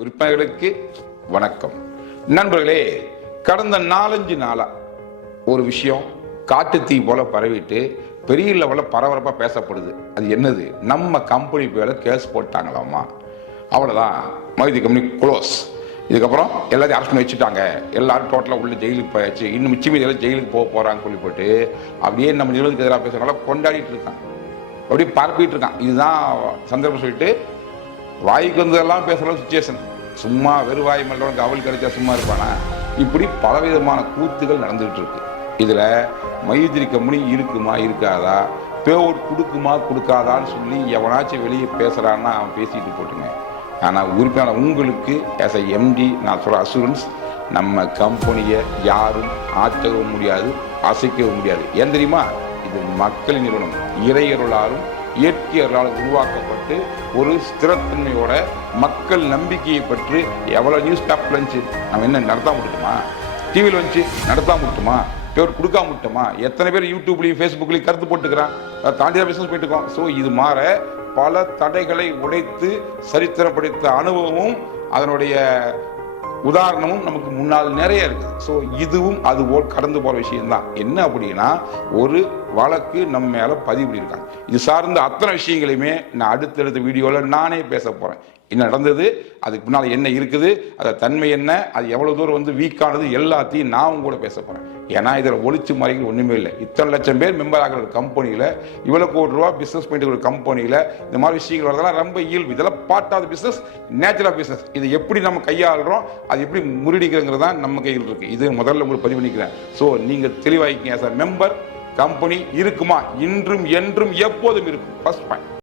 உறுப்பினர்களுக்கு வணக்கம். நண்பர்களே, கடந்த 4-5 நாளா ஒரு விஷயம் காட்டுத்தீ போல பரவிட்டு பெரிய லெவலில் பரபரப்பாக பேசப்படுது. அது என்னது? நம்ம கம்பெனி பேரில் கேஸ் போட்டாங்களாமா. அவ்வளோதான், மைதி கம்பெனி க்ளோஸ். இதுக்கப்புறம் எல்லாத்தையும் அரெஸ்ட் பண்ணி வச்சுட்டாங்க, எல்லாரும் டோட்டலாக உள்ள ஜெயிலுக்கு போயாச்சு, இன்னும் மிச்சம் மீதி எல்லாம் ஜெயிலுக்கு போகிறான்னு சொல்லி போட்டு அப்படியே நம்ம நிறுவனத்துக்கு எதிராக பேசுறவங்கள கொண்டாடிட்டு இருக்கான், அப்படியே பரப்பிட்டு இருக்கான். இதுதான் சந்தர்ப்பம் சொல்லிட்டு வாய்க்கு வந்ததெல்லாம் பேசுகிற சுச்சுவேஷன். சும்மா வெறுவாய் மல்லவனுக்கு அவள் கிடைச்சா சும்மா இருப்பானா? இப்படி பலவிதமான கூத்துகள் நடந்துகிட்டு இருக்கு. இதில் மைதிரி கம்பெனி இருக்குமா இருக்காதா, பேவுட் கொடுக்குமா கொடுக்காதான்னு சொல்லி எவனாச்சும் வெளியே பேசுகிறான்னா அவன் பேசிட்டு போட்டுங்க. ஆனால் உறுப்பினர் உங்களுக்கு ஆஸ் எ எம்டி நான் சொல்கிற அசூரன்ஸ், நம்ம கம்பெனியை யாரும் ஆற்றவும் முடியாது, அசைக்கவும் முடியாது. ஏன் தெரியுமா? இது மக்களின் நிறுவனம், இறையருளாலும் இயற்கையர்களால் உருவாக்கப்பட்டு ஒரு ஸ்திரத்தன்மையோட மக்கள் நம்பிக்கையை பற்றி எவ்வளோ நியூஸ் பேப்பர் வந்துச்சு, நம்ம என்ன நடத்தாம விட்டுட்டோமா? டிவியில் வந்துச்சு நடத்தாம விட்டுமா? பேர் கொடுக்காம விட்டோமா? எத்தனை பேர் யூடியூப்லையும் ஃபேஸ்புக்லையும் கருத்து போட்டுக்கிறான், தாண்டி தான் பிஸ்னஸ் போயிட்டு இருக்கோம். ஸோ இது மாற பல தடைகளை உடைத்து சரித்திரம் படித்த அனுபவமும் அதனுடைய உதாரணமும் நமக்கு முன்னால் நிறைய இருக்குது. ஸோ இதுவும் அதுபோல் கடந்து போகிற விஷயம்தான். என்ன அப்படின்னா, ஒரு வழக்கு நம்ம மேலே பதிவு பண்ணியிருக்காங்க. இது சார்ந்த அத்தனை விஷயங்களையுமே நான் அடுத்தடுத்த வீடியோவில் நானே பேச போகிறேன். என்ன நடந்தது, அதுக்கு பின்னால் என்ன இருக்குது, அதை தன்மை என்ன, அது எவ்வளோ தூரம் வீக்கானது, எல்லாத்தையும் நான் கூட பேச போகிறேன். ஏன்னா இதில் ஒளிச்சு மறைகள் ஒன்றுமே இல்லை. இத்தனை லட்சம் பேர் மெம்பர் ஆகிற ஒரு கம்பெனியில், இவ்வளோ கோடி ரூபா பிஸ்னஸ் பண்ணிட்டு ஒரு கம்பெனியில் இந்த மாதிரி விஷயங்கள் வரதெல்லாம் ரொம்ப இயல்பு. இதெல்லாம் part of business, nature of business. இது எப்படி நம்ம கையாளுறோம், அது எப்படி முறியடிக்கிறங்கிறது தான் நம்ம கையில் இருக்குது. இது முதல்ல உங்களுக்கு பதிவு பண்ணிக்கிறேன். ஸோ நீங்கள் தெளிவாகிக்கங்க. ஆஸ் அ மெம்பர், கம்பெனி இருக்குமா? இன்றும் என்றும் எப்போதும் இருக்கும். First point.